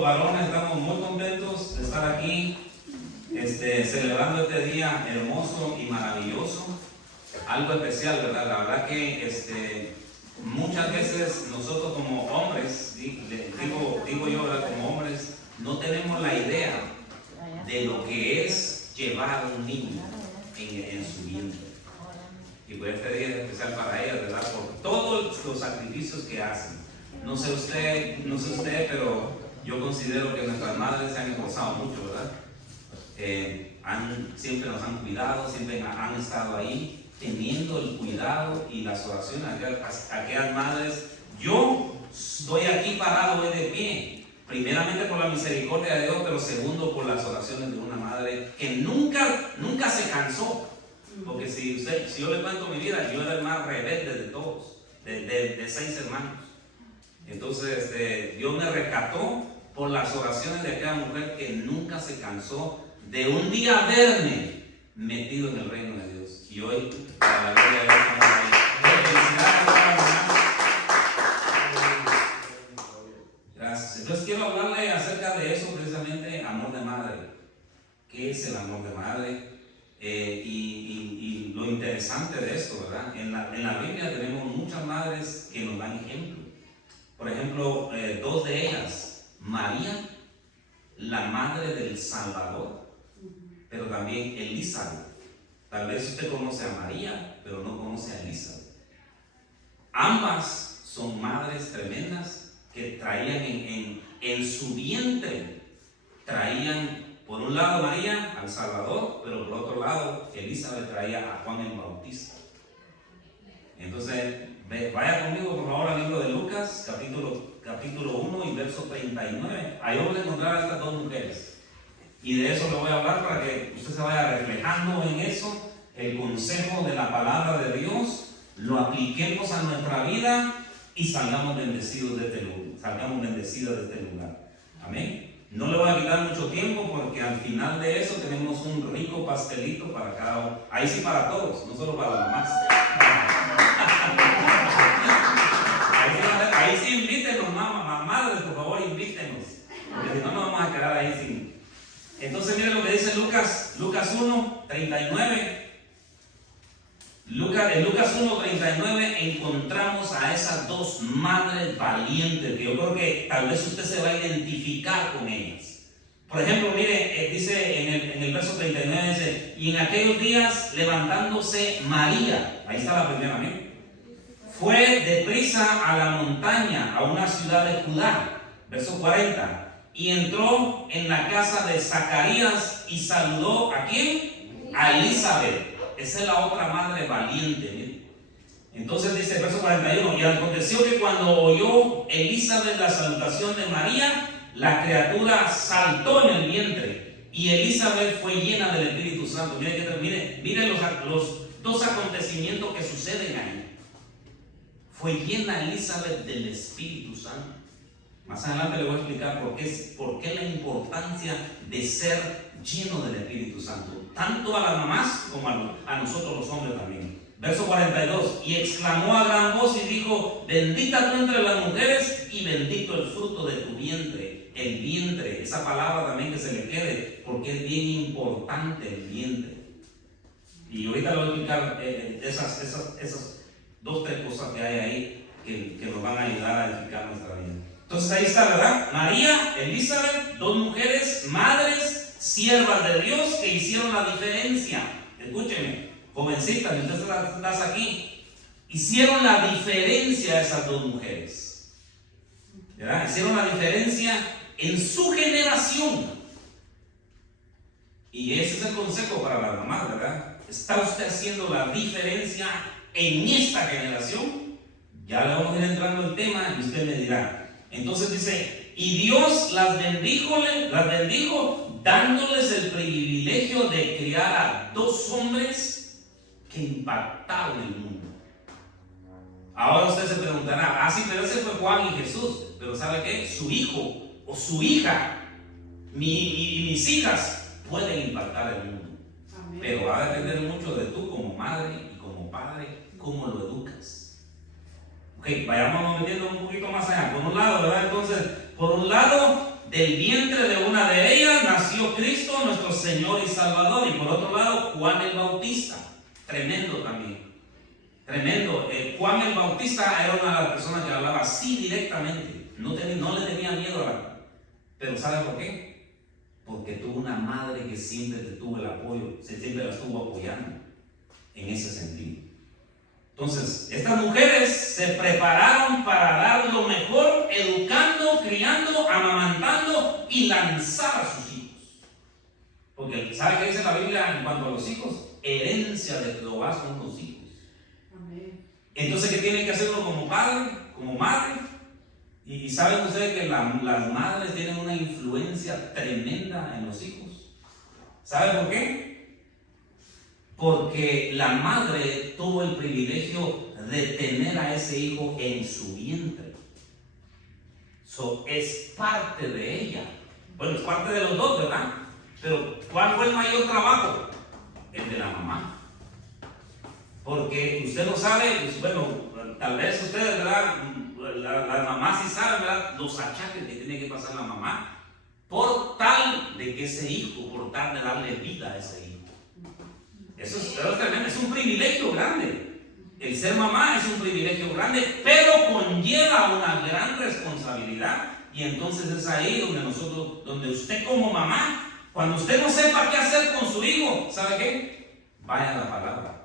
los varones estamos muy contentos de estar aquí, celebrando este día hermoso y maravilloso. Algo especial, ¿verdad? La verdad que muchas veces nosotros como hombres, digo yo, ¿verdad? Como hombres, no tenemos la idea de lo que es llevar a un niño en su vientre. Y pues este día es especial para ellas, ¿verdad? Por todos los sacrificios que hacen. No sé usted, pero yo considero que nuestras madres se han esforzado mucho, ¿verdad? Siempre nos han cuidado, siempre han estado ahí, teniendo el cuidado y las oraciones a aquellas madres. Yo estoy aquí parado hoy de pie, primeramente por la misericordia de Dios, pero segundo por las oraciones de una madre que nunca se cansó. Porque si yo le cuento mi vida, yo era el más rebelde de todos, de 6 hermanos. Entonces Dios me rescató por las oraciones de aquella mujer que nunca se cansó de un día verme metido en el reino de Dios. Y hoy, para la gloria de Dios, estamos ahí. Felicidades a la mamá. Gracias. Entonces quiero hablarle acerca de eso, precisamente, amor de madre. ¿Qué es el amor de madre? Y lo interesante de esto, ¿verdad? En la Biblia tenemos muchas madres que nos dan ejemplo. Por ejemplo, 2 de ellas, María, la madre del Salvador, pero también Elizabeth. Tal vez usted conoce a María, pero no conoce a Elizabeth. Ambas son madres tremendas que traían en su vientre, traían por un lado María al Salvador, pero por otro lado Elizabeth traía a Juan el Bautista. Entonces, vaya conmigo por favor al libro de Lucas, capítulo 1 y verso 39. Ahí vamos a encontrar a estas 2 mujeres. Y de eso le voy a hablar para que usted se vaya reflejando en eso, el consejo de la palabra de Dios, lo apliquemos a nuestra vida y salgamos bendecidos de este lugar. Amén. No le voy a quitar mucho tiempo porque al final de eso tenemos un rico pastelito para cada uno. Ahí sí para todos, no solo para los mamás. Ahí sí invítenos, madres, por favor, invítenos. Porque si no, nos vamos a quedar ahí sin. Entonces, miren lo que dice Lucas 1, 39. En Lucas 1, 39 encontramos a esas 2 madres valientes que yo creo que tal vez usted se va a identificar con ellas. Por ejemplo, mire, dice en el verso 39, dice, y en aquellos días levantándose María, ahí está la primera, ¿no? Fue deprisa a la montaña, a una ciudad de Judá, verso 40, y entró en la casa de Zacarías y saludó ¿a quién? A Elizabeth. Esa es la otra madre valiente, ¿sí? Entonces dice el verso 41, y aconteció que cuando oyó Elizabeth la salutación de María, la criatura saltó en el vientre, y Elizabeth fue llena del Espíritu Santo. Mire los 2 acontecimientos que suceden ahí. Fue llena Elizabeth del Espíritu Santo. Más adelante le voy a explicar por qué la importancia de ser lleno del Espíritu Santo, tanto a las mamás como a nosotros los hombres también. Verso 42, y exclamó a gran voz y dijo, bendita tú entre las mujeres y bendito el fruto de tu vientre. El vientre, esa palabra también que se le quede, porque es bien importante el vientre. Y ahorita le voy a explicar esas 2 o 3 cosas que hay ahí que nos van a ayudar a edificar nuestra vida. Entonces ahí está, ¿verdad? María, Elizabeth, 2 mujeres, madres, siervas de Dios que hicieron la diferencia. Escúcheme, jovencitas, si usted estás aquí, hicieron la diferencia esas 2 mujeres. ¿Verdad? Hicieron la diferencia en su generación. Y ese es el consejo para las mamás, ¿verdad? ¿Está usted haciendo la diferencia en esta generación? Ya le vamos a ir entrando el tema y usted me dirá. Entonces dice, y Dios las bendijo dándoles el privilegio de criar a 2 hombres que impactaron el mundo. Ahora usted se preguntará, sí, pero ese fue Juan y Jesús. Pero ¿sabe qué? Su hijo o su hija y mis hijas pueden impactar el mundo. Amén. Pero va a depender mucho de tú como madre y como padre, cómo lo educas. Ok, vayamos metiendo un poquito más allá. Por un lado, ¿verdad? Entonces, por un lado, del vientre de una de ellas nació Cristo, nuestro Señor y Salvador. Y por otro lado, Juan el Bautista, tremendo también. Tremendo. Juan el Bautista era una de las personas que hablaba así directamente. No le tenía miedo a la... Pero ¿sabe por qué? Porque tuvo una madre que siempre te tuvo el apoyo, siempre la estuvo apoyando en ese sentido. Entonces, estas mujeres se prepararon para dar lo mejor, educando, criando, amamantando y lanzar a sus hijos. Porque ¿sabe qué dice la Biblia en cuanto a los hijos? Herencia de Jehová son los hijos. Amén. Entonces, ¿qué tiene que hacer uno como padre, como madre? Y saben ustedes que las madres tienen una influencia tremenda en los hijos. ¿Sabe por qué? Porque la madre tuvo el privilegio de tener a ese hijo en su vientre. Es parte de ella. Bueno, es parte de los dos, ¿verdad? Pero ¿cuál fue el mayor trabajo? El de la mamá. Porque usted lo sabe, pues, bueno, tal vez ustedes, ¿verdad? La mamá sí sabe, ¿verdad? Los achaques que tiene que pasar la mamá por tal de que ese hijo, por tal de darle vida a ese hijo. Eso es tremendo, es un privilegio grande. El ser mamá es un privilegio grande, pero conlleva una gran responsabilidad. Y entonces es ahí donde usted como mamá, cuando usted no sepa qué hacer con su hijo, ¿sabe qué? Vaya a la palabra.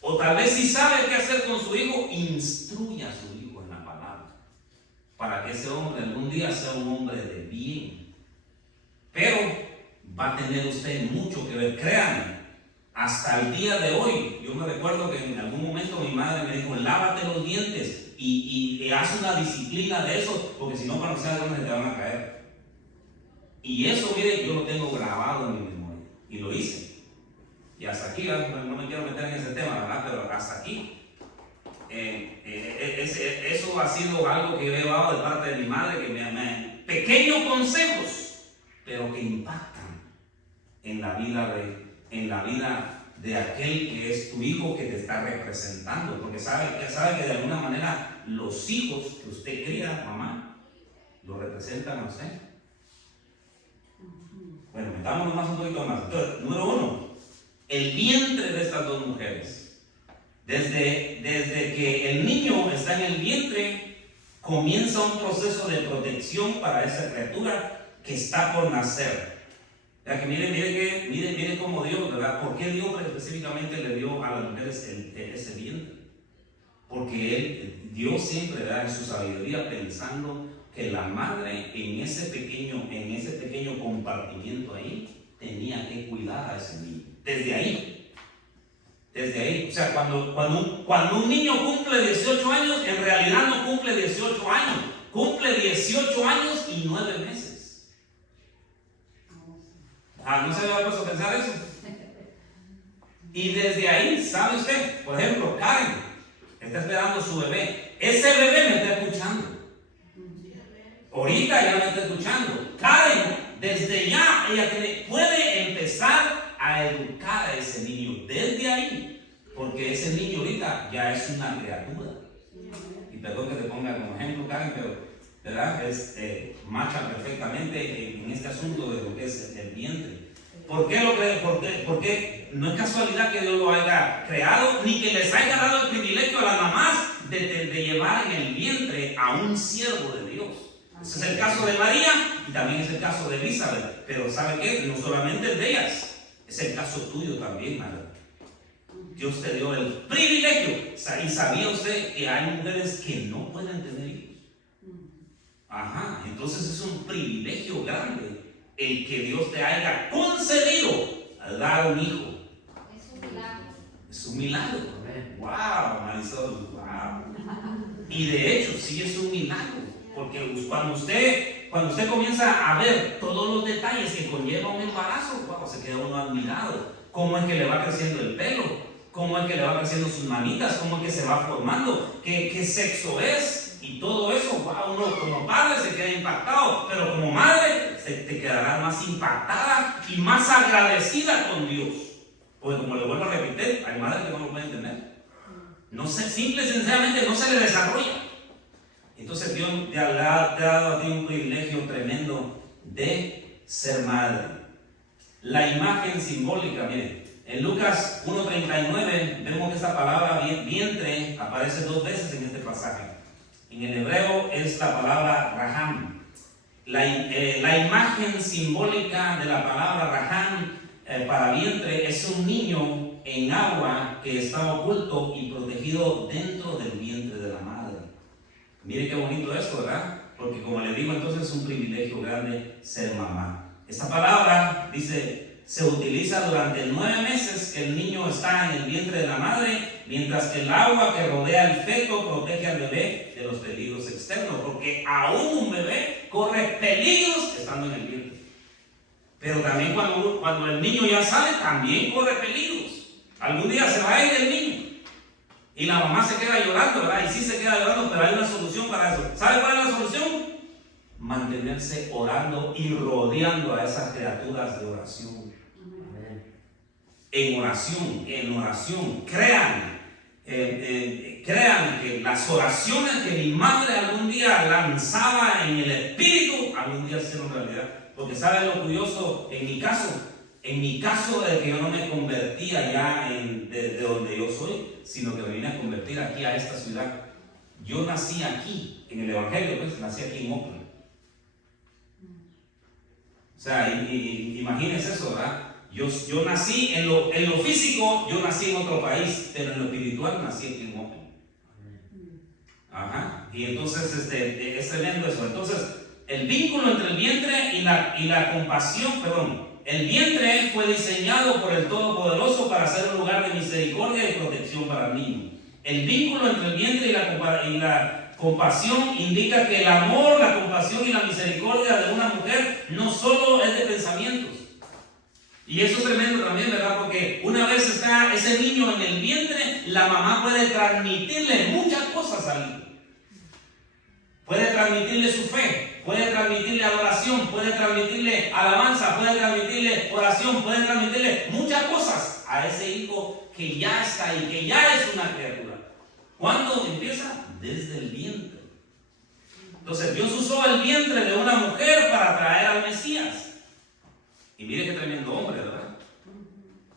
O tal vez si sabe qué hacer con su hijo, instruya a su hijo en la palabra, para que ese hombre algún día sea un hombre de bien. Pero va a tener usted mucho que ver, créanme. Hasta el día de hoy, yo me recuerdo que en algún momento mi madre me dijo, lávate los dientes y haz una disciplina de eso, porque si no, cuando seas grande te van a caer. Y eso, mire, yo lo tengo grabado en mi memoria y lo hice. Y hasta aquí, no me quiero meter en ese tema, ¿verdad? Pero hasta aquí, eso ha sido algo que he llevado de parte de mi madre, que pequeños consejos, pero que impactan en la vida de aquel que es tu hijo, que te está representando, porque sabe que de alguna manera los hijos que usted cría, mamá, lo representan a usted. Bueno, metámonos más un poquito más. Entonces, número 1, el vientre de estas dos mujeres. Desde que el niño está en el vientre, comienza un proceso de protección para esa criatura que está por nacer. Ya que mire cómo Dios, ¿verdad? ¿Por qué Dios específicamente le dio a las mujeres ese vientre? Porque Dios siempre da en su sabiduría pensando que la madre en ese pequeño compartimiento ahí tenía que cuidar a ese niño. Desde ahí. O sea, cuando un niño cumple 18 años, en realidad no cumple 18 años, cumple 18 años y 9 meses. ¿No se había puesto a pensar eso? Y desde ahí, ¿sabe usted? Por ejemplo, Karen está esperando su bebé. Ese bebé me está escuchando. Ahorita ya me está escuchando. Karen, desde ya, ella puede empezar a educar a ese niño desde ahí. Porque ese niño ahorita ya es una criatura. Y perdón que te ponga como ejemplo, Karen, pero ¿verdad? Marcha perfectamente en este asunto de lo que es el vientre. ¿Por qué no es casualidad que Dios lo haya creado, ni que les haya dado el privilegio a las mamás de llevar en el vientre a un siervo de Dios? Ese es el caso de María y también es el caso de Elizabeth. Pero ¿sabe qué? No solamente es de ellas, es el caso tuyo también, María. Dios te dio el privilegio. ¿Y sabía usted que hay mujeres que no pueden tener hijos? Ajá, entonces es un privilegio grande el que Dios te haya concedido al dar un hijo. Es un milagro. Es un milagro. Wow, Marisol, wow. Y de hecho, sí es un milagro, porque cuando usted comienza a ver todos los detalles que conlleva un embarazo, wow, se queda uno admirado. Cómo es que le va creciendo el pelo, cómo es que le va creciendo sus manitas, cómo es que se va formando, qué sexo es. Y todo eso, wow, uno como padre se queda impactado, pero como madre te quedará más impactada y más agradecida con Dios. Porque como le vuelvo a repetir, hay madres que no lo pueden entender. No sé, simple y sencillamente no se le desarrolla. Entonces Dios te ha dado a ti un privilegio tremendo de ser madre. La imagen simbólica, miren, en Lucas 1:39 vemos que esa palabra vientre aparece 2 veces en este pasaje. En el hebreo es la palabra raham. La imagen simbólica de la palabra raham para vientre es un niño en agua que está oculto y protegido dentro del vientre de la madre. Mire qué bonito esto, ¿verdad? Porque como le digo, entonces es un privilegio grande ser mamá. Esta palabra dice, se utiliza durante 9 meses que el niño está en el vientre de la madre, mientras que el agua que rodea el feto protege al bebé de los peligros externos, porque aún un bebé corre peligros estando en el vientre. Pero también cuando el niño ya sale, también corre peligros. Algún día se va a ir el niño y la mamá se queda llorando, ¿verdad? Y sí se queda llorando, pero hay una solución para eso. ¿Sabe cuál es la solución? Mantenerse orando y rodeando a esas criaturas de oración. En oración, crean que las oraciones que mi madre algún día lanzaba en el espíritu, algún día se hicieron realidad. Porque ¿saben lo curioso? En mi caso de que yo no me convertía ya de donde yo soy, sino que me vine a convertir aquí a esta ciudad. Yo nací aquí, en el Evangelio, pues, nací aquí en Oakland. O sea, imagínense eso, ¿verdad? Yo nací en lo físico, yo nací en otro país, pero en lo espiritual nací aquí en Oakland. Ajá. Y entonces es tremendo eso. Entonces, el vínculo entre el vientre y la compasión, el vientre fue diseñado por el Todopoderoso para ser un lugar de misericordia y protección para el niño. El vínculo entre el vientre y la compasión indica que el amor, la compasión y la misericordia de una mujer no solo es de pensamientos. Y eso es tremendo también, ¿verdad? Porque una vez está ese niño en el vientre, la mamá puede transmitirle muchas cosas al niño. Puede transmitirle su fe, puede transmitirle adoración, puede transmitirle alabanza, puede transmitirle oración, puede transmitirle muchas cosas a ese hijo que ya está ahí, que ya es una criatura. ¿Cuándo empieza? Desde el vientre. Entonces Dios usó el vientre de una mujer para traer al Mesías. Y mire qué tremendo hombre, ¿verdad?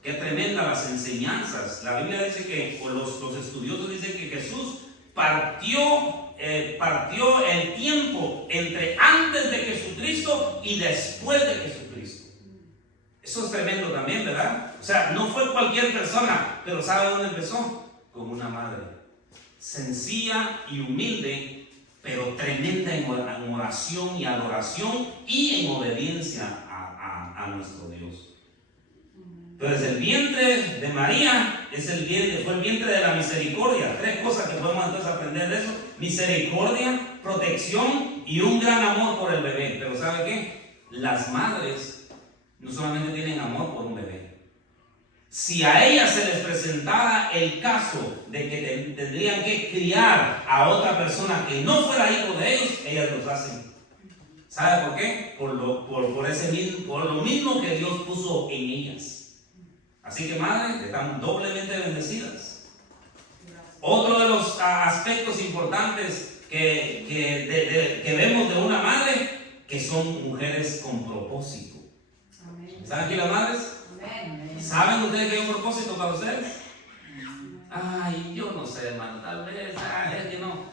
Qué tremenda las enseñanzas. La Biblia dice que, o los estudiosos dicen que Jesús partió el tiempo entre antes de Jesucristo y después de Jesucristo. Eso es tremendo también, ¿verdad? O sea, no fue cualquier persona, pero ¿sabe dónde empezó? Con una madre sencilla y humilde, pero tremenda en oración y adoración y en obediencia a nuestro Dios. Entonces el vientre de María fue el vientre de la misericordia. 3 cosas que podemos entonces aprender de eso: misericordia, protección y un gran amor por el bebé. Pero ¿sabe qué? Las madres no solamente tienen amor por un bebé. Si a ellas se les presentara el caso de que tendrían que criar a otra persona que no fuera hijo de ellos, ellas los hacen. ¿Sabe por qué? Por lo mismo que Dios puso en ellas. Así que madres, están doblemente bendecidas. Otro de los aspectos importantes que vemos de una madre, que son mujeres con propósito. ¿Saben aquí las madres? ¿Saben ustedes que hay un propósito para ustedes? Ay, yo no sé, hermano, tal vez, es que no.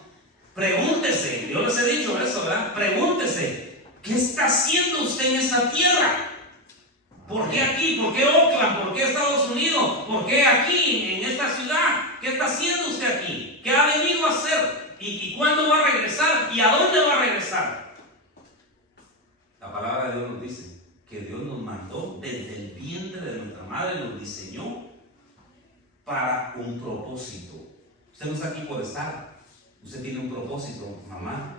Pregúntese, yo les he dicho eso, ¿verdad? Pregúntese, ¿qué está haciendo usted en esta tierra? ¿Por qué aquí? ¿Por qué Oakland? ¿Por qué Estados Unidos? ¿Por qué aquí, en esta ciudad? ¿Qué está haciendo usted aquí? ¿Qué ha venido a hacer? ¿Y cuándo va a regresar? ¿Y a dónde va a regresar? La palabra de Dios nos dice que Dios nos mandó desde el vientre de nuestra madre, nos diseñó para un propósito. Usted no está aquí por estar. Usted tiene un propósito, mamá.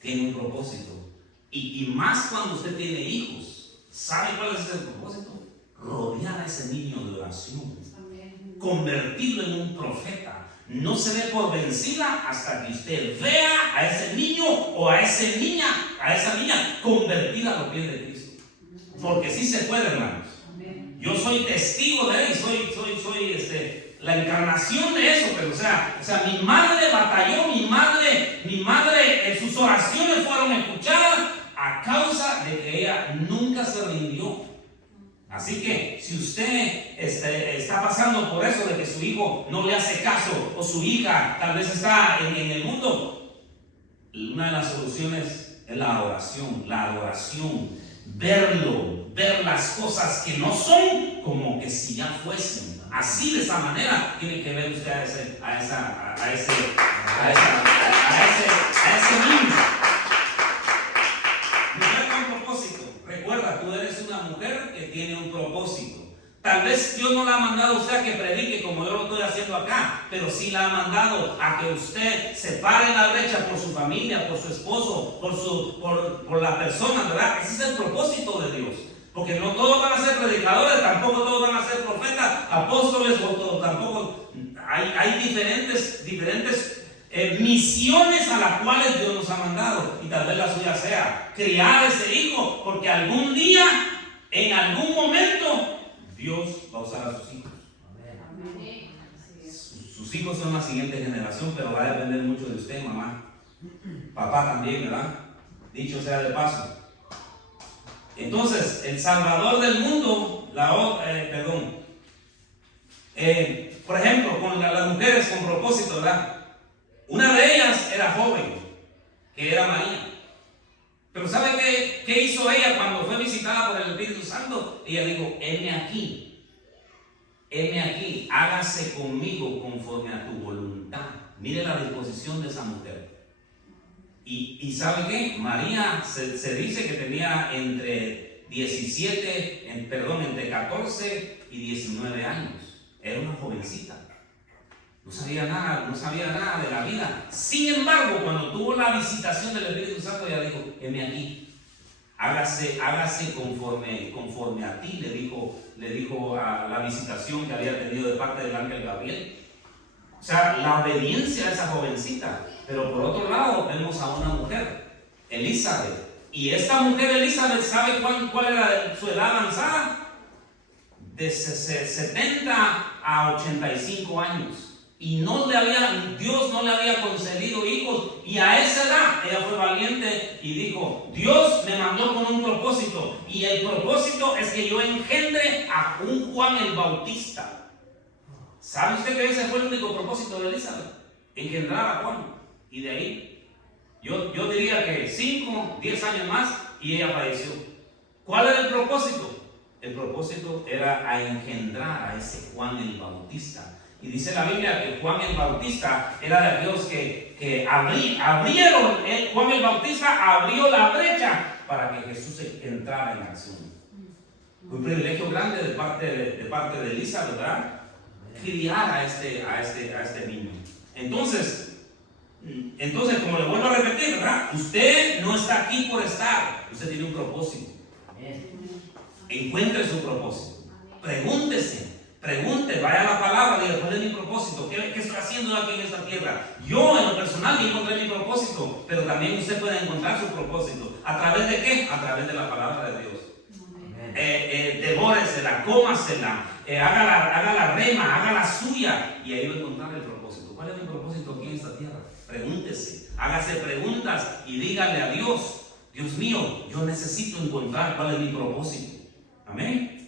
Tiene un propósito. Y más cuando usted tiene hijos. ¿Sabe cuál es ese propósito? Rodear a ese niño de oración. Amén. Convertirlo en un profeta. No se dé por vencida hasta que usted vea a ese niño o a esa niña convertida a los pies de Cristo. Porque sí se puede, hermanos. Amén. Yo soy testigo de él y soy la encarnación de eso, pero o sea, mi madre batalló, mi madre, sus oraciones fueron escuchadas a causa de que ella nunca se rindió. Así que si usted está pasando por eso de que su hijo no le hace caso o su hija tal vez está en el mundo, una de las soluciones es la oración, ver las cosas que no son como que si ya fuesen. Así, de esa manera, tiene que ver usted a ese niño. Mujer con propósito. Recuerda, tú eres una mujer que tiene un propósito. Tal vez Dios no la ha mandado a usted a que predique como yo lo estoy haciendo acá, pero sí la ha mandado a que usted se pare en la brecha por su familia, por su esposo, por la persona, ¿verdad? Ese es el propósito de Dios. Porque no todos van a ser predicadores, tampoco todos van a ser profetas, apóstoles, o tampoco. Hay diferentes misiones a las cuales Dios nos ha mandado. Y tal vez la suya sea criar a ese hijo, porque algún día, en algún momento, Dios va a usar a sus hijos. Sus hijos son la siguiente generación, pero va a depender mucho de usted, mamá. Papá también, ¿verdad? Dicho sea de paso. Entonces, el Salvador del mundo, por ejemplo, con las mujeres con propósito, ¿verdad? Una de ellas era joven, que era María. Pero ¿sabe qué hizo ella cuando fue visitada por el Espíritu Santo? Ella dijo, heme aquí, hágase conmigo conforme a tu voluntad. Mire la disposición de esa mujer. Y ¿sabe qué? María se dice que tenía entre 14 y 19 años. Era una jovencita. No sabía nada de la vida. Sin embargo, cuando tuvo la visitación del Espíritu Santo, ella dijo, heme aquí. Hágase conforme a ti, le dijo a la visitación que había tenido de parte del ángel Gabriel. O sea, la obediencia de esa jovencita. Pero por otro lado, vemos a una mujer, Elizabeth. Y esta mujer, Elizabeth, ¿sabe cuál era su edad avanzada? De 70 a 85 años. Y Dios no le había concedido hijos. Y a esa edad ella fue valiente y dijo, Dios me mandó con un propósito. Y el propósito es que yo engendre a un Juan el Bautista. ¿Sabe usted que ese fue el único propósito de Elizabeth? Engendrar a Juan. Y de ahí, yo diría que 5, 10 años más y ella falleció. ¿Cuál era el propósito? El propósito era a engendrar a ese Juan el Bautista. Y dice la Biblia que Juan el Bautista era de aquellos que abrieron. Juan el Bautista abrió la brecha para que Jesús entrara en acción. Un privilegio grande de parte de Elizabeth, ¿verdad? Criar a este niño. Entonces, como le vuelvo a repetir, ¿verdad? Usted no está aquí por estar. Usted tiene un propósito. Encuentre su propósito. Pregunte, vaya a la palabra y diga, ¿cuál es mi propósito? ¿Qué estoy haciendo aquí en esta tierra? Yo, en lo personal, encontré mi propósito, pero también usted puede encontrar su propósito. ¿A través de qué? A través de la palabra de Dios. Devóresela, cómasela, haga la rema, haga la suya, y ahí va a encontrar el propósito. ¿Cuál es mi propósito aquí en esta tierra? Pregúntese, hágase preguntas y dígale a Dios, Dios mío, yo necesito encontrar cuál es mi propósito. Amén.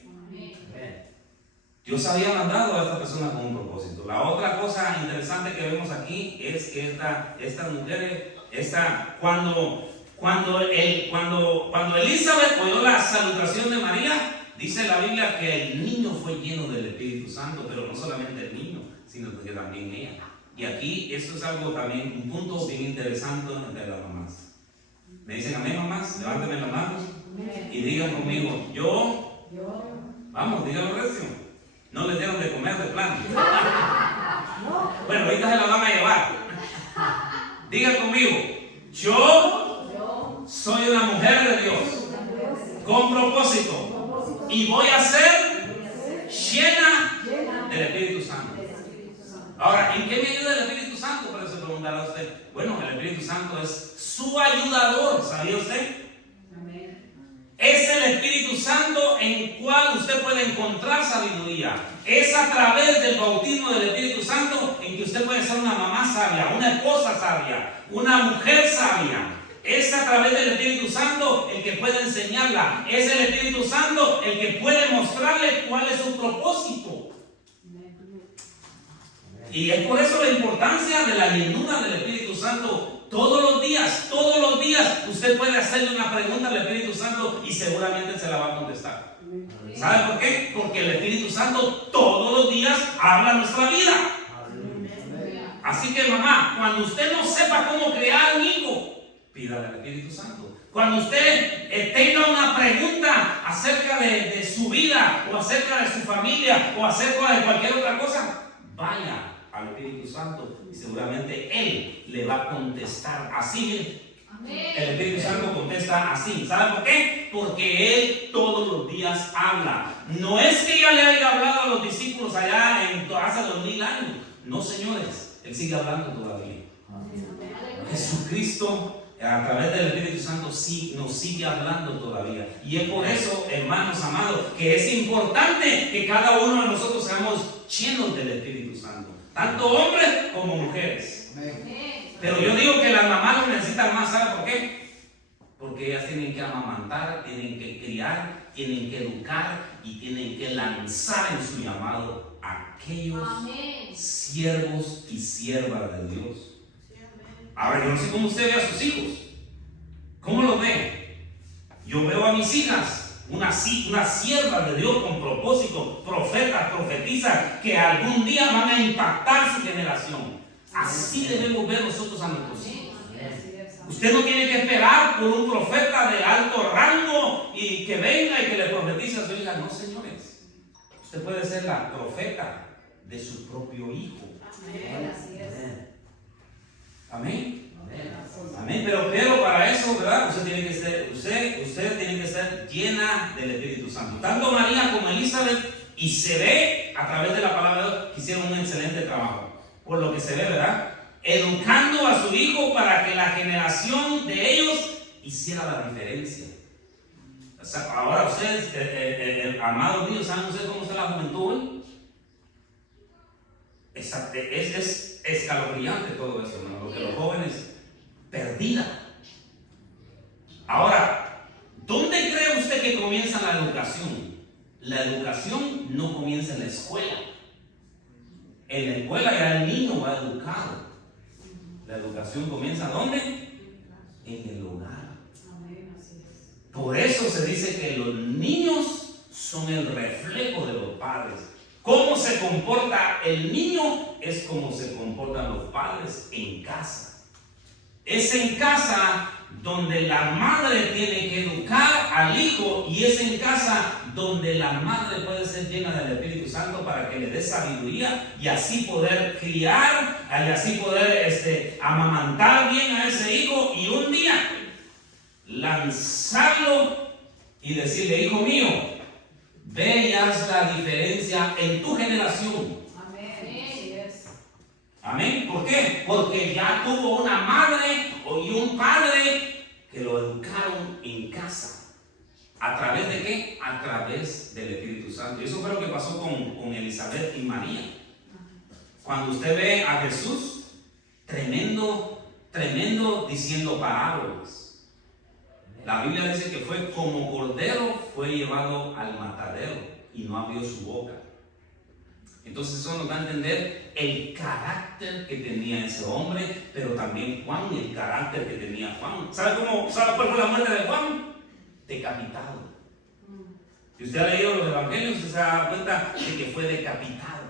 Dios había mandado a esta persona con un propósito. La otra cosa interesante que vemos aquí es que estas mujeres, cuando Elizabeth oyó la salutación de María, dice la Biblia que el niño fue lleno del Espíritu Santo, pero no solamente el niño, sino que también ella. Y aquí esto es algo también, un punto bien interesante entre las mamás. ¿Me dicen amén, mamás? Levánteme las manos y digan conmigo, vamos, díganlo recio. No les dieron de comer de plan. Bueno, ahorita se la van a llevar. Digan conmigo, yo soy una mujer de Dios con propósito y voy a ser llena del Espíritu Santo. Ahora, ¿en qué me ayuda el Espíritu Santo? Pero se preguntará usted. Bueno, el Espíritu Santo es su ayudador, ¿sabía usted? Es el Espíritu Santo en cual usted puede encontrar sabiduría. Es a través del bautismo del Espíritu Santo en que usted puede ser una mamá sabia, una esposa sabia, una mujer sabia. Es a través del Espíritu Santo el que puede enseñarla. Es el Espíritu Santo el que puede mostrarle cuál es su propósito. Y es por eso la importancia de la llenura del Espíritu Santo. Todos los días, usted puede hacerle una pregunta al Espíritu Santo y seguramente se la va a contestar. ¿Sabe por qué? Porque el Espíritu Santo todos los días habla en nuestra vida. Así que mamá, cuando usted no sepa cómo crear un hijo, pídale al Espíritu Santo. Cuando usted tenga una pregunta acerca de su vida o acerca de su familia o acerca de cualquier otra cosa, vaya al Espíritu Santo y seguramente Él le va a contestar así. El Espíritu Santo contesta así. ¿Sabe por qué? Porque Él todos los días habla. No es que ya le haya hablado a los discípulos allá hace 2000 años. No, señores, Él sigue hablando todavía. Jesucristo a través del Espíritu Santo sí nos sigue hablando todavía. Y es por eso, hermanos amados, que es importante que cada uno de nosotros seamos llenos del Espíritu Santo, tanto hombres como mujeres. Pero yo digo que las mamás lo necesitan más. ¿Sabe por qué? Porque ellas tienen que amamantar, tienen que criar, tienen que educar y tienen que lanzar en su llamado a aquellos siervos y siervas de Dios. Ahora, yo no sé cómo usted ve a sus hijos. ¿Cómo los ve? Yo veo a mis hijas, una sierva de Dios con propósito, profetas, profetizas, que algún día van a impactar su generación. Así debemos ver nosotros a nuestros hijos. Usted no tiene que esperar por un profeta de alto rango y que venga y que le profetice a su hija. No, señores. Usted puede ser la profeta de su propio hijo. Amén. Amén. Pero para eso, ¿verdad? Usted tiene que ser llena del Espíritu Santo. Tanto María como Elizabeth, y se ve a través de la palabra de Dios, que hicieron un excelente trabajo. Por lo que se ve, ¿verdad? Educando a su hijo para que la generación de ellos hiciera la diferencia. O sea, ahora ustedes, amados míos, ¿saben ustedes cómo está la juventud hoy? Es escalofriante todo eso, hermano, porque los jóvenes perdida. Ahora, ¿dónde cree usted que comienza la educación? La educación no comienza en la escuela. En la escuela ya el niño va educado. La educación comienza ¿dónde? En el hogar. Por eso se dice que los niños son el reflejo de los padres. Cómo se comporta el niño es como se comportan los padres en casa. Es en casa donde la madre tiene que educar al hijo, y es en casa donde la madre puede ser llena del Espíritu Santo para que le dé sabiduría y así poder criar, y así poder amamantar bien a ese hijo, y un día lanzarlo y decirle: hijo mío, ve y haz la diferencia en tu generación. Amén. ¿Por qué? Porque ya tuvo una madre y un padre que lo educaron en casa. ¿A través de qué? A través del Espíritu Santo. Y eso fue lo que pasó con Elizabeth y María. Cuando usted ve a Jesús, tremendo diciendo parábolas. La Biblia dice que fue como cordero, fue llevado al matadero y no abrió su boca. Entonces eso nos da a entender el carácter que tenía ese hombre, pero también Juan, el carácter que tenía Juan. ¿Sabe cuál fue la muerte de Juan? Decapitado. Si usted ha leído los evangelios, usted se da cuenta de que fue decapitado.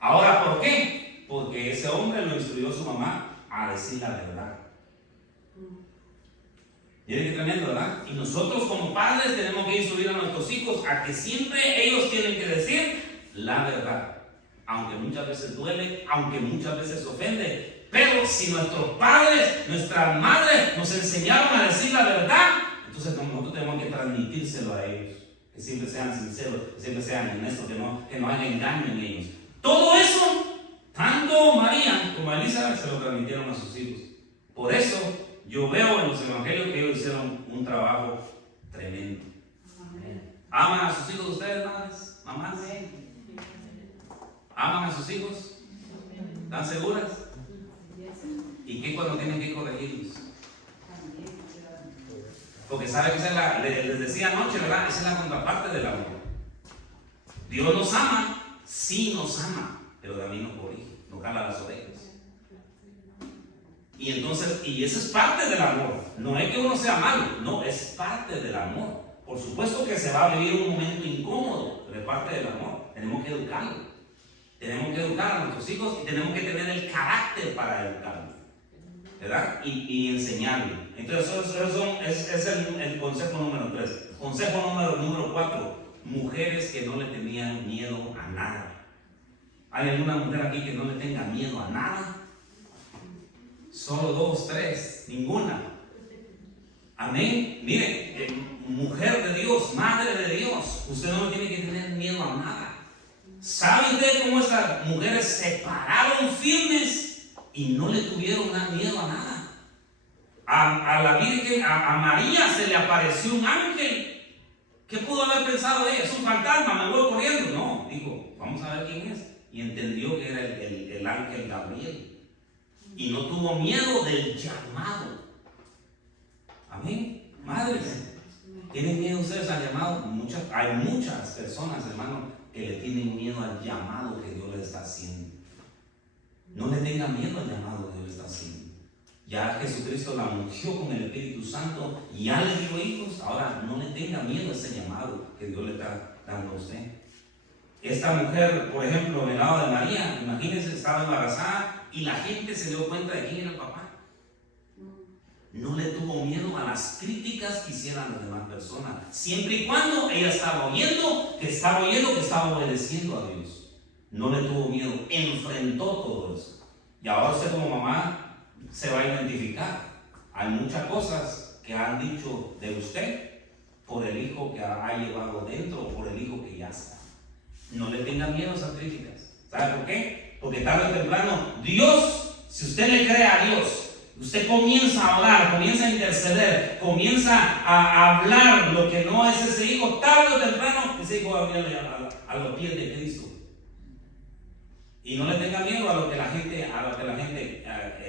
Ahora, ¿por qué? Porque ese hombre lo instruyó su mamá a decir la verdad. Miren qué tremendo, ¿verdad? Y nosotros como padres tenemos que instruir a nuestros hijos a que siempre ellos tienen que decir la verdad, aunque muchas veces duele, aunque muchas veces ofende. Pero si nuestros padres, nuestras madres nos enseñaron a decir la verdad, entonces nosotros tenemos que transmitírselo a ellos, que siempre sean sinceros, que siempre sean honestos, que no haya engaño en ellos. Todo eso, tanto María como Elizabeth se lo transmitieron a sus hijos. Por eso yo veo en los evangelios que ellos hicieron un trabajo tremendo. ¿Aman a sus hijos ustedes, madres, mamás? ¿Aman a sus hijos? ¿Están seguras? ¿Y qué cuando tienen que corregirlos? Porque sabe que esa es les decía anoche, ¿verdad? Esa es la contraparte del amor. Dios nos ama, sí nos ama, pero también nos corrige, nos jala las orejas. Y entonces, y eso es parte del amor. No es que uno sea malo, no, es parte del amor. Por supuesto que se va a vivir un momento incómodo, pero es parte del amor. Tenemos que educarlo. Tenemos que educar a nuestros hijos y tenemos que tener el carácter para educarlos, ¿verdad? Y enseñarle. Entonces, eso es el consejo número 3. Consejo número 4. Mujeres que no le tenían miedo a nada. ¿Hay alguna mujer aquí que no le tenga miedo a nada? Solo 2, 3, ninguna. Amén. Mire, mujer de Dios, madre de Dios, usted no tiene que tener miedo a nada. ¿Sabe usted cómo estas mujeres se pararon firmes y no le tuvieron miedo a nada? A la Virgen, a María se le apareció un ángel. ¿Qué pudo haber pensado ella? Es un fantasma, me voy corriendo. No, dijo, vamos a ver quién es. Y entendió que era el ángel Gabriel. Y no tuvo miedo del llamado. Amén. Madres, ¿tienen miedo ustedes al llamado? Hay muchas personas, hermano, que le tienen miedo al llamado que Dios le está haciendo. No le tengan miedo al llamado que Dios le está haciendo. Ya Jesucristo la ungió con el Espíritu Santo y ya le dio hijos. Ahora no le tenga miedo a ese llamado que Dios le está dando a usted. Esta mujer, por ejemplo, en el lado de María, imagínense, estaba embarazada y la gente se dio cuenta de quién era el papá. No le tuvo miedo a las críticas que hicieran las demás personas, siempre y cuando ella estaba oyendo, que estaba obedeciendo a Dios. No le tuvo miedo, enfrentó todo eso. Y ahora usted como mamá se va a identificar. Hay muchas cosas que han dicho de usted por el hijo que ha llevado dentro o por el hijo que ya está. No le tenga miedo a esas críticas. ¿Sabe por qué? Porque tarde o temprano Dios, si usted le cree a Dios, usted comienza a orar, comienza a interceder, comienza a hablar lo que no es ese hijo, tarde o temprano ese hijo va a venir a los pies de Cristo. Y no le tenga miedo a lo que la gente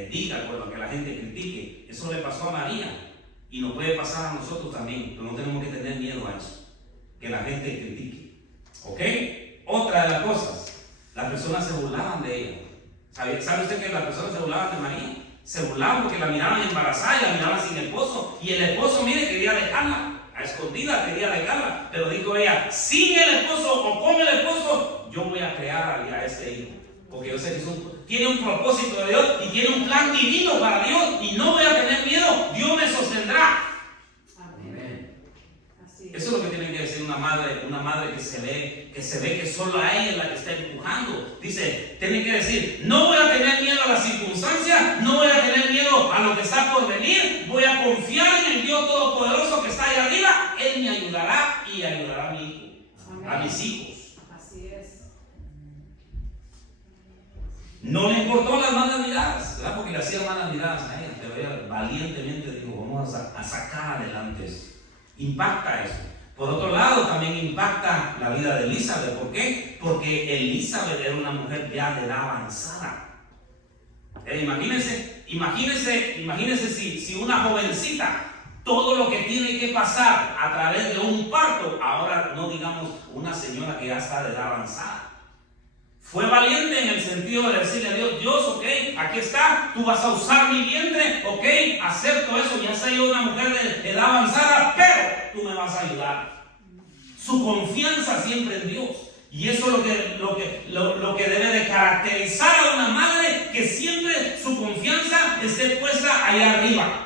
diga, por lo que la gente critique. Eso le pasó a María y nos puede pasar a nosotros también, pero no tenemos que tener miedo a eso, que la gente critique. ¿Ok? Otra de las cosas, las personas se burlaban de ella. ¿Sabe usted que las personas se burlaban de María? Se burlaban porque la miraban embarazada y la miraban sin esposo. Y el esposo, mire, quería dejarla. A escondida quería dejarla. Pero dijo ella, sin el esposo o con el esposo, yo voy a crear a este hijo. Porque yo sé que tiene un propósito de Dios y tiene un plan divino para Dios. Y no voy a tener miedo. Dios me sostendrá. Amén. Eso es lo que tiene que decir una madre que se ve que solo a ella es la que está empujando. Dice, tiene que decir, no voy a tener miedo a las circunstancias, no voy a tener miedo a lo que está por venir, voy a confiar en el Dios Todopoderoso que está ahí arriba. Él me ayudará y ayudará a mi hijo, amén, a mis hijos. Así es. No le importó las malas miradas, ¿verdad? Porque le hacían malas miradas a ella, pero ella valientemente dijo, vamos a sacar adelante eso. Impacta eso. Por otro lado, también impacta la vida de Elizabeth. ¿Por qué? Porque Elizabeth era una mujer ya de edad avanzada. Imagínense si una jovencita, todo lo que tiene que pasar a través de un parto, ahora no digamos una señora que ya está de edad avanzada. Fue valiente en el sentido de decirle a Dios, Dios, ok, aquí está, tú vas a usar mi vientre, ok, acepto eso, ya soy una mujer de edad avanzada, pero tú me vas a ayudar. Su confianza siempre en Dios. Y eso es lo que debe de caracterizar a una madre, que siempre su confianza esté puesta allá arriba.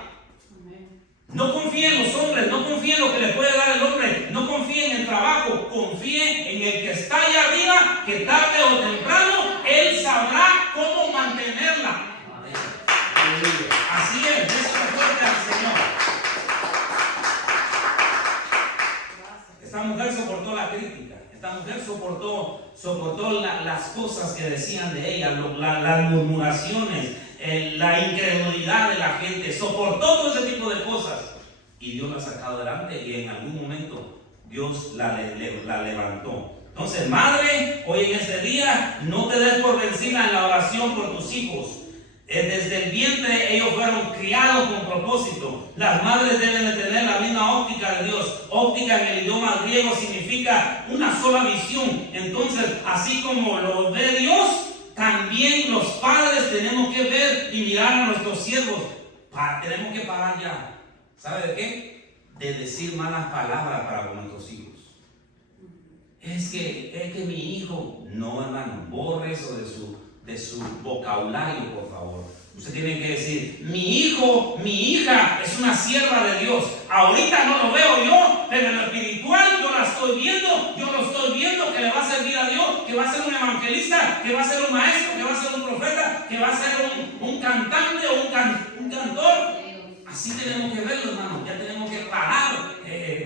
No confíe en los hombres, no confíe en lo que le puede dar el hombre, no confíe en el trabajo, confíe en el que está allá arriba, que tarde o temprano Él sabrá cómo mantenerla. Así es, eso es fuerte al Señor. Esta mujer soportó la crítica, esta mujer soportó las cosas que decían de ella, las murmuraciones, la incredulidad de la gente, soportó todo ese tipo de cosas y Dios la ha sacado adelante y en algún momento Dios la levantó. Entonces, madre, hoy en este día, no te des por vencida en la oración por tus hijos. Desde el vientre ellos fueron criados con propósito. Las madres deben de tener la misma óptica de Dios. Óptica en el idioma griego significa una sola visión. Entonces, así como lo ve Dios, también los padres tenemos que ver y mirar a nuestros siervos. Tenemos que parar ya. ¿Sabe de qué? De decir malas palabras para con nuestros hijos. Es que mi hijo, no, hermano, borre eso de su vocabulario, por favor. Usted tiene que decir, mi hijo, mi hija es una sierva de Dios. Ahorita no lo veo yo, pero en lo espiritual yo la estoy viendo, yo lo estoy viendo que le va a servir a Dios, que va a ser un evangelista, que va a ser un maestro, que va a ser un profeta, que va a ser un cantante o un cantor. Así tenemos que verlo, hermano. Ya tenemos que parar.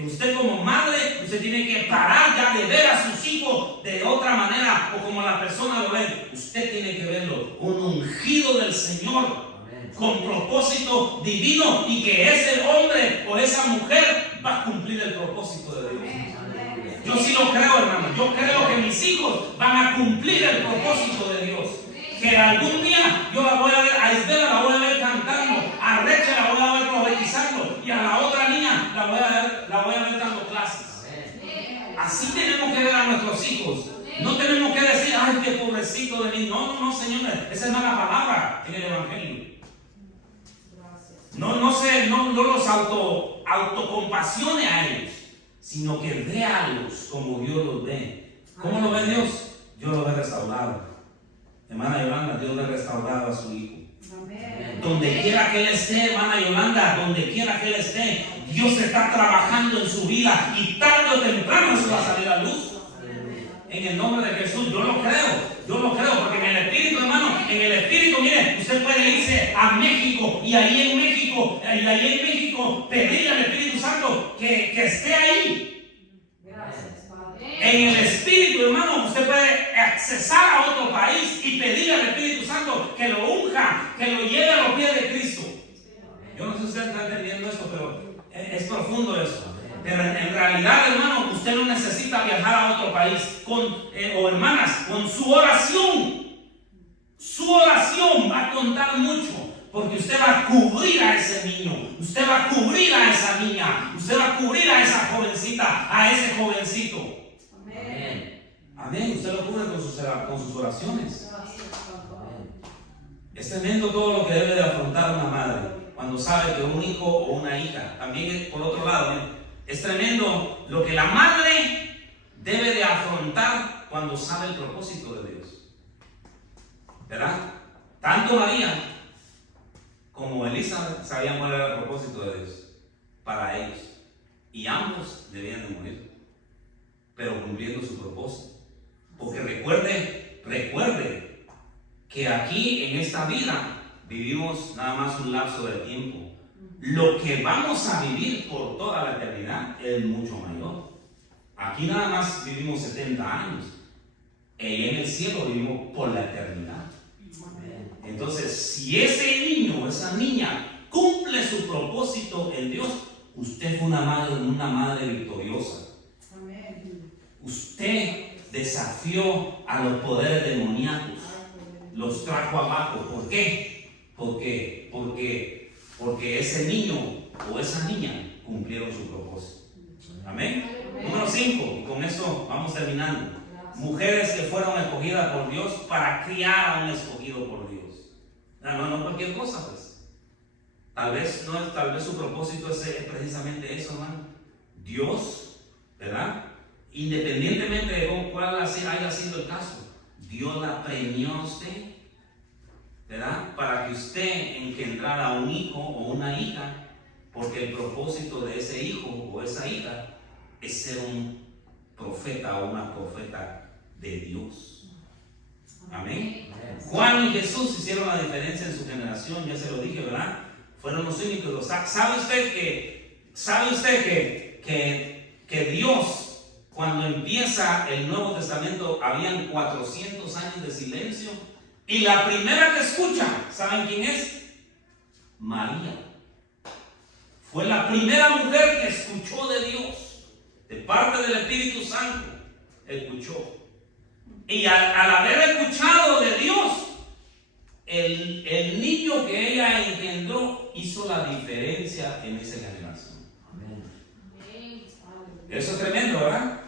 Usted como madre, usted tiene que parar ya de ver a sus hijos de otra manera o como la persona lo ve. Usted tiene que verlo un ungido del Señor. Amén. Con propósito divino, y que ese hombre o esa mujer va a cumplir el propósito de Dios. Amén. Yo sí lo creo, hermano. Yo creo que mis hijos van a cumplir el propósito de Dios. Que algún día yo la voy a ver, a Isabela la voy a ver cantando, a Reche la voy a ver profetizando, y a la otra niña la voy a ver dando clases. Así tenemos que ver a nuestros hijos. No tenemos que decir, ay, qué pobrecito de mí. No, señores, esa no es la palabra en el Evangelio. No los autocompasione a ellos, sino que véalos como Dios los ve. ¿Cómo lo ve Dios? Dios lo ve restaurado. Hermana Yolanda, Dios le ha restaurado a su hijo. Amén. Donde quiera que él esté, hermana Yolanda, donde quiera que él esté, Dios está trabajando en su vida, y tarde o temprano se va a salir a luz. Amén. En el nombre de Jesús, yo lo creo, porque en el Espíritu, hermano, mire, usted puede irse a México, y ahí en México, pedirle al Espíritu Santo que esté ahí. En el Espíritu, hermano, usted puede accesar a otro país y pedirle al Espíritu Santo que lo unja, que lo lleve a los pies de Cristo. Yo no sé si usted está entendiendo esto, pero es profundo eso. Pero en realidad, hermano, usted no necesita viajar a otro país o hermanas, con su oración. Su oración va a contar mucho. Porque usted va a cubrir a ese niño, usted va a cubrir a esa niña, usted va a cubrir a esa jovencita, a ese jovencito. Amén. Usted lo cubre con sus oraciones. Amén. Es tremendo todo lo que debe de afrontar una madre cuando sabe que un hijo o una hija. También, por otro lado, es tremendo lo que la madre debe de afrontar cuando sabe el propósito de Dios. ¿Verdad? Tanto María como Elizabeth sabían cuál era el propósito de Dios para ellos. Y ambos debían de morir, pero cumpliendo su propósito. Porque recuerde que aquí en esta vida vivimos nada más un lapso de tiempo. Lo que vamos a vivir por toda la eternidad es mucho mayor. Aquí nada más vivimos 70 años. Y en el cielo vivimos por la eternidad. Entonces, si ese niño o esa niña cumple su propósito en Dios, usted fue una madre victoriosa. Usted desafió a los poderes demoníacos, los trajo abajo. ¿Por qué? Porque ese niño o esa niña cumplieron su propósito. Amén. Número 5, y con eso vamos terminando. Mujeres que fueron escogidas por Dios para criar a un escogido por Dios. No cualquier cosa, pues. Tal vez su propósito es precisamente eso, hermano. Dios, ¿verdad? Independientemente de cuál haya sido el caso, Dios la premió a usted, ¿verdad? Para que usted engendrara un hijo o una hija, porque el propósito de ese hijo o esa hija es ser un profeta o una profeta de Dios. Amén. Juan y Jesús hicieron la diferencia en su generación, ya se lo dije, ¿verdad? Fueron los únicos. ¿Sabe usted que Dios, cuando empieza el Nuevo Testamento, habían 400 años de silencio? Y la primera que escucha, ¿saben quién es? María. Fue la primera mujer que escuchó de Dios, de parte Espíritu Santo, escuchó. Y al haber escuchado de Dios, el niño que ella engendró hizo la diferencia en esa generación. Eso es tremendo, ¿verdad?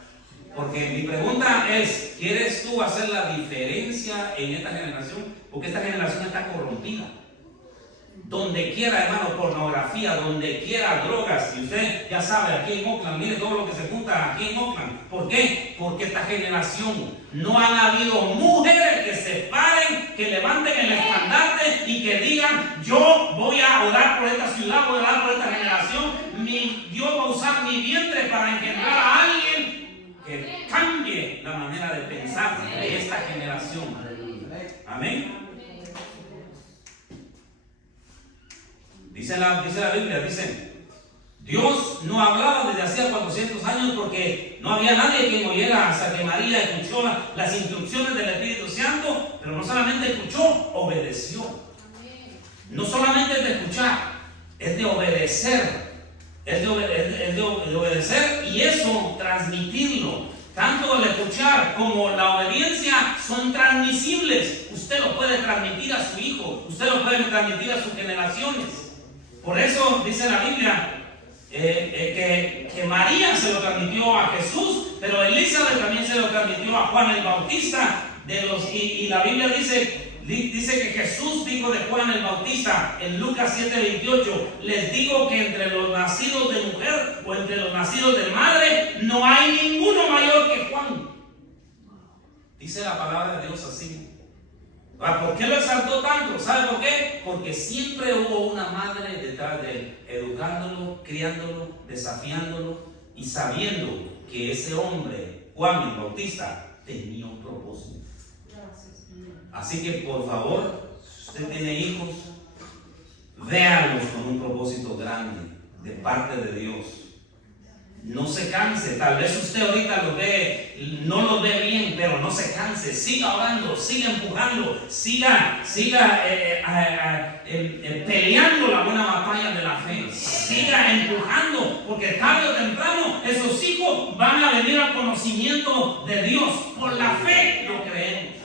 Porque mi pregunta es, ¿quieres tú hacer la diferencia en esta generación? Porque esta generación está corrompida. Donde quiera, hermano, pornografía, donde quiera drogas. Y usted ya sabe, aquí en Oakland, mire todo lo que se junta aquí en Oakland. ¿Por qué? Porque esta generación no han habido mujeres que se paren, que levanten el estandarte y que digan: yo voy a orar por esta ciudad, voy a orar por esta generación. Dios va a usar mi vientre para engendrar a alguien que cambie la manera de pensar de esta generación. Amén. Dice la Biblia, dice: Dios no hablaba desde hacía 400 años porque no había nadie que oyera hasta que María escuchó las instrucciones del Espíritu Santo, pero no solamente escuchó, obedeció. No solamente es de escuchar, es de obedecer. Es de obedecer y eso transmitirlo. Tanto el escuchar como la obediencia son transmisibles. Usted lo puede transmitir a su hijo, usted lo puede transmitir a sus generaciones. Por eso dice la Biblia que María se lo transmitió a Jesús, pero Elizabeth también se lo transmitió a Juan el Bautista. Y la Biblia dice que Jesús dijo de Juan el Bautista en Lucas 7:28: les digo que entre los nacidos de mujer o entre los nacidos de madre no hay ninguno mayor que Juan. Dice la palabra de Dios así. ¿Por qué lo exaltó tanto? ¿Sabe por qué? Porque siempre hubo una madre detrás de él, educándolo, criándolo, desafiándolo y sabiendo que ese hombre, Juan el Bautista, tenía un propósito. Así que por favor, si usted tiene hijos, véanlos con un propósito grande de parte de Dios. No se canse. Tal vez usted ahorita no lo ve bien, pero no se canse. Siga orando, siga empujando, siga peleando la buena batalla de la fe. Siga empujando, porque tarde o temprano esos hijos van a venir al conocimiento de Dios. Por la fe lo creemos.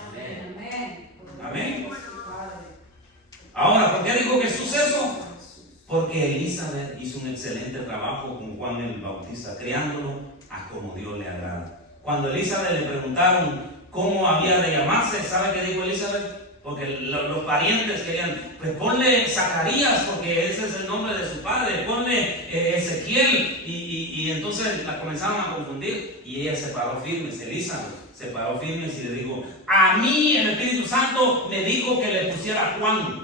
Amén. Ahora, ¿por qué dijo Jesús eso? Porque Elizabeth hizo un excelente trabajo con Juan el Bautista, criándolo a como Dios le agrada. Cuando a Elizabeth le preguntaron cómo había de llamarse, ¿sabe qué dijo Elizabeth? Porque los parientes querían: pues ponle Zacarías, porque ese es el nombre de su padre, ponle Ezequiel, y entonces la comenzaron a confundir, y ella se paró firme. Elizabeth se paró firme y le dijo: a mí el Espíritu Santo me dijo que le pusiera Juan.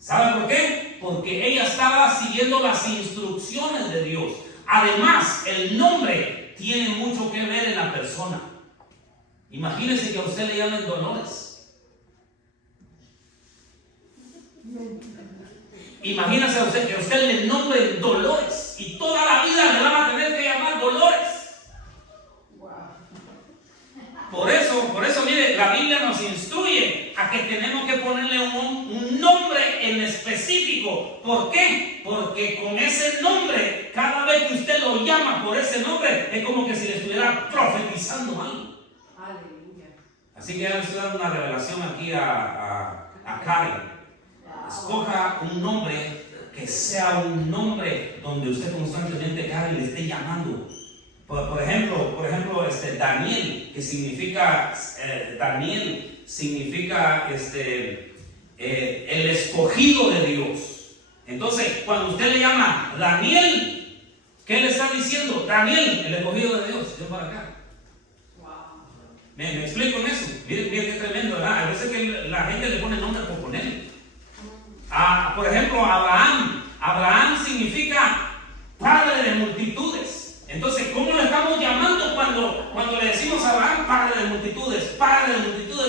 ¿Sabe por qué? Porque ella estaba siguiendo las instrucciones de Dios. Además, el nombre tiene mucho que ver en la persona. Imagínese que a usted le llamen Dolores. Imagínese a usted que a usted le nombren Dolores y toda la vida le van a tener que llamar Dolores. Por eso, mire, la Biblia nos instruye a que tenemos que ponerle un nombre en específico. ¿Por qué? Porque con ese nombre, cada vez que usted lo llama por ese nombre, es como que si le estuviera profetizando algo. Aleluya. Así que ya le estoy dando una revelación aquí a Karen. Escoja un nombre que sea un nombre donde usted constantemente, Karen, le esté llamando. Por ejemplo, Daniel, que significa Daniel significa el escogido de Dios. Entonces, cuando usted le llama Daniel, ¿qué le está diciendo? Daniel, el escogido de Dios. Ven para acá. ¿Me explico en eso? Miren qué tremendo, ¿verdad? A veces que la gente le pone nombre por poner. Por ejemplo, Abraham. Abraham significa padre de multitudes. Entonces, ¿cómo lo estamos llamando cuando le decimos a Abraham: padre de multitudes,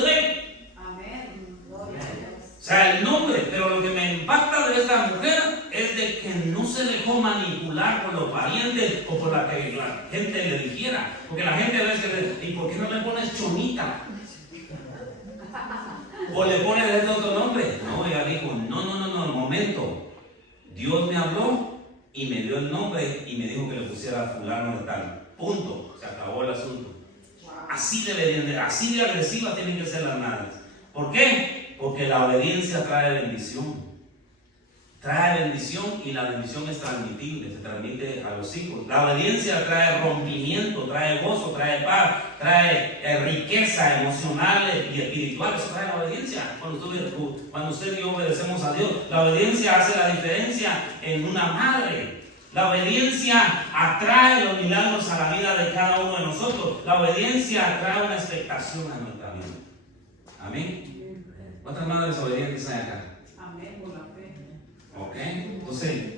ven? Amén. Gloria a Dios. O sea, el nombre. Pero lo que me impacta de esta mujer es de que no se dejó manipular por los parientes o por la que la gente le dijera. Porque la gente a veces le dice: ¿y por qué no le pones Chonita? O le pones otro nombre. No, ella dijo: no, momento. Dios me habló y me dio el nombre y me dijo que le pusiera fulano de tal. Punto, se acabó el asunto. Así de agresivas tienen que ser las madres. ¿Por qué? Porque la obediencia trae bendición. Trae bendición y la bendición es transmitible, se transmite a los hijos. La obediencia trae rompimiento, trae gozo, trae paz, trae riqueza emocional y espiritual. Eso trae la obediencia. Cuando usted y yo obedecemos a Dios, la obediencia hace la diferencia en una madre. La obediencia atrae los milagros a la vida de cada uno de nosotros. La obediencia atrae una expectación a nuestra vida. Amén. ¿Cuántas madres obedientes hay acá? Amén, por la fe. Ok, entonces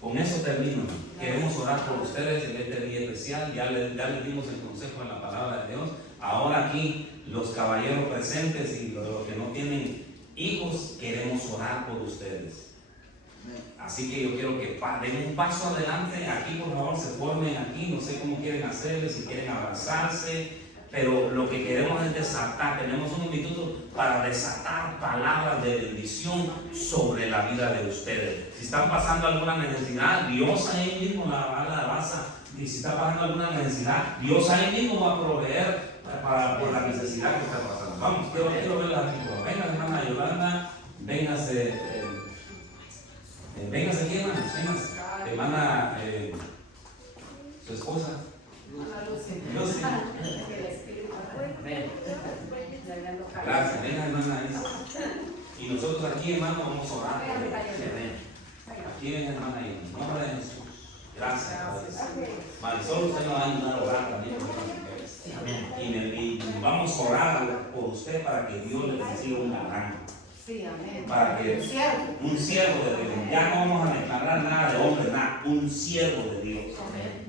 con eso termino. Queremos orar por ustedes en este día especial. Ya les dimos el consejo en la palabra de Dios. Ahora aquí los caballeros presentes y los que no tienen hijos, queremos orar por ustedes. Así que yo quiero que den un paso adelante. Aquí por favor se formen aquí. No sé cómo quieren hacerlo, si quieren abrazarse. Pero lo que queremos es desatar, tenemos unos minutos para desatar palabras de bendición sobre la vida de ustedes. Si están pasando alguna necesidad, Dios ahí mismo la va a. Y si está pasando alguna necesidad, Dios ahí mismo va a proveer por la necesidad que está pasando. Vamos, quiero verla aquí. Venga, hermana Yolanda, véngase aquí, hermanos, véngase. Hermana, su esposa. Lucy. Gracias, venga hermana Isa. Y nosotros aquí, hermano, vamos a orar. Aquí ven, hermana Isa. En nombre de Jesús. Gracias. Marisol, usted nos va a ayudar a orar también. Y vamos a orar por usted para que Dios le consiga un milagro. Para que un siervo de Dios. Ya no vamos a declarar nada de hombre, nada. Un siervo de Dios.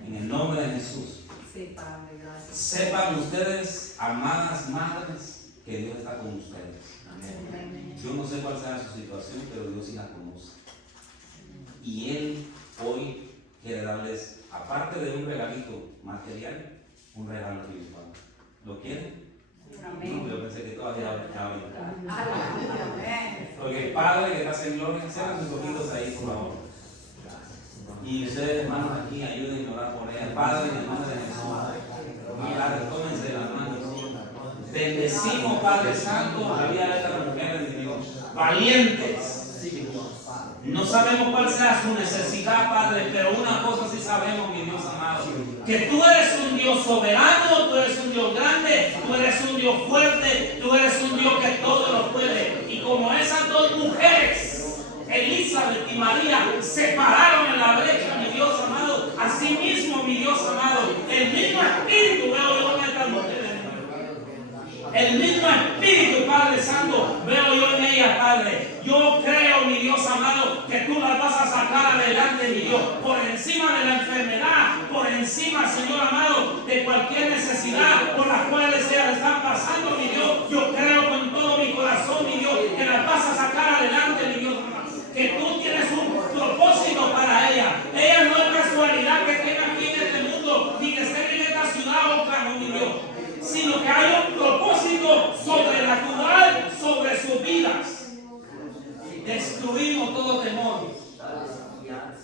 En el nombre de Jesús. Sí, Padre, gracias. Sepan ustedes, amadas madres, que Dios está con ustedes. Amén. Yo no sé cuál sea su situación, pero Dios sí la conoce. Y Él hoy quiere darles, aparte de un regalito material, un regalo espiritual. ¿Lo quieren? Amén. No, yo pensé que todavía estaba bien. Amén. Porque el Padre que está en gloria, cierren sus ojitos ahí, por favor. Y ustedes, hermanos, aquí ayuden a orar por ella. Padre, en el nombre de Jesús. Padre, tómense las manos. Bendecimos, Padre Santo, la vida de estas mujeres de Dios. Valientes. No sabemos cuál sea su necesidad, Padre, pero una cosa sí sabemos, mi Dios amado. Que tú eres un Dios soberano, tú eres un Dios grande, tú eres un Dios fuerte, tú eres un Dios que todo lo puede. Y como esas dos mujeres, Elizabeth y María, se pararon en la brecha, mi Dios amado. Así mismo, mi Dios amado, el mismo espíritu veo yo en estas mujeres. El mismo espíritu, Padre Santo, veo yo en ellas, Padre. Yo creo, mi Dios amado, que tú las vas a sacar adelante, mi Dios, por encima de la enfermedad, por encima, Señor amado, de cualquier necesidad por la cual ellas están pasando, mi Dios. Yo creo con todo mi corazón, mi Dios, que las vas a sacar adelante, mi Dios amado. Que tú tienes un propósito para ella. Ella no es casualidad que estén aquí en este mundo, ni que estén en esta ciudad otra, no, mi Dios, sino que hay un propósito sobrenatural sobre sus vidas. Destruimos todo temor.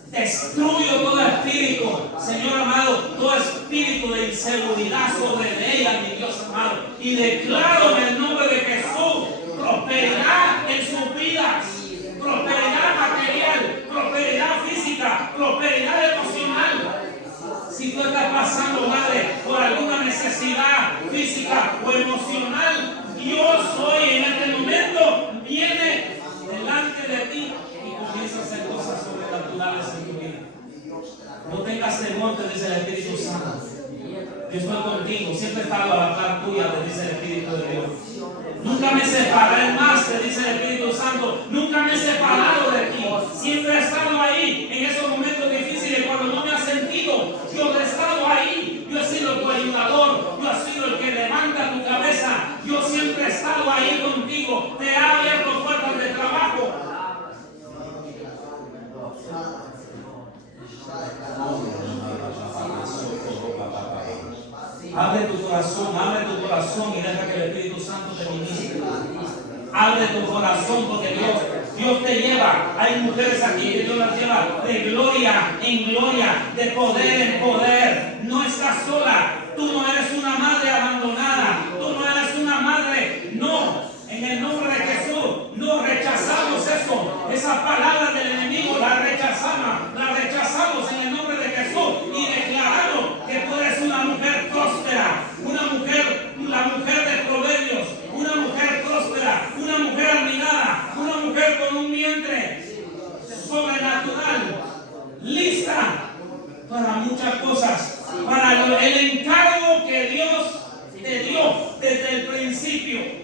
Destruyo todo espíritu, Señor amado, todo espíritu de inseguridad sobre ella, mi Dios amado. Y declaro en el nombre de Jesús prosperidad en sus vidas. Prosperidad material, prosperidad física, prosperidad emocional. Si tú estás pasando, madre, por alguna necesidad física o emocional, Dios hoy en este momento viene delante de ti y comienza a hacer cosas sobrenaturales en tu vida. No tengas temor, te dice el Espíritu Santo. Yo estoy contigo, siempre he estado a la par tuya, te dice el Espíritu de Dios. Nunca me separaré más, te dice el Espíritu Santo. Nunca me he separado de ti. Siempre he estado ahí en esos momentos difíciles cuando no me has sentido. Yo he estado ahí. Yo he sido tu ayudador. Yo he sido el que levanta tu cabeza. Yo siempre he estado ahí contigo. Te he abierto puertas de trabajo. Abre tu corazón y deja que el Espíritu Santo te ministre. Abre tu corazón porque Dios Dios te lleva. Hay mujeres aquí que Dios las lleva de gloria en gloria, de poder en poder. No estás sola. Tú no eres una madre abandonada. Tú no eres una madre. No. En el nombre de Jesús, no rechazamos eso. Esa palabra del enemigo la rechazamos en el nombre de Jesús y declaramos que tú eres una mujer próspera, la mujer de Proverbios, una mujer próspera, una mujer admirada, una mujer con un vientre sobrenatural, lista para muchas cosas, para el encargo que Dios te dio desde el principio.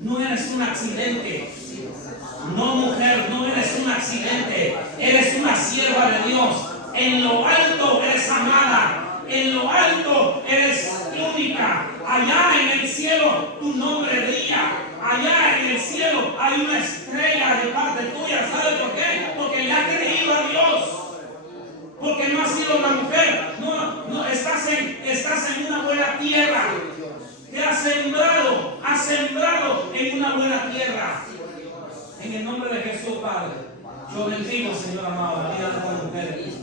No eres un accidente. No, mujer, no eres un accidente. Eres una sierva de Dios. En lo alto eres amada. En lo alto eres única. Allá en el cielo tu nombre brilla. Allá en el cielo hay una estrella de parte tuya. ¿Sabes por qué? Porque le ha creído a Dios. Porque no has sido una mujer. No, estás en una buena tierra. Te has sembrado en una buena tierra. En el nombre de Jesús, Padre, yo bendigo, Señor amado, la vida de estas mujeres.